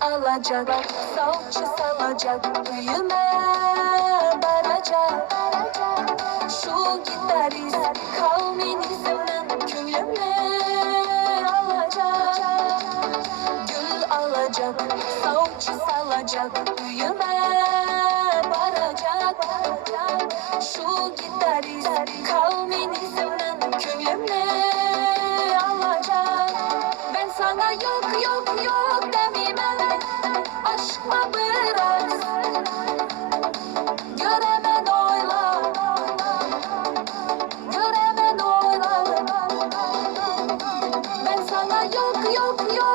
Alacak, salça salacak, büyüme baracak. Şu gitarist kavminizmden köylüme alacak. Gül alacak, salça salacak, büyüme baracak. Şu gitarist kavminizmden köylüme alacak. Ben sana yok yok yok demeyeyim. Aşkma biraz göremen oyla, göremen oyla. Ben sana yok yok yok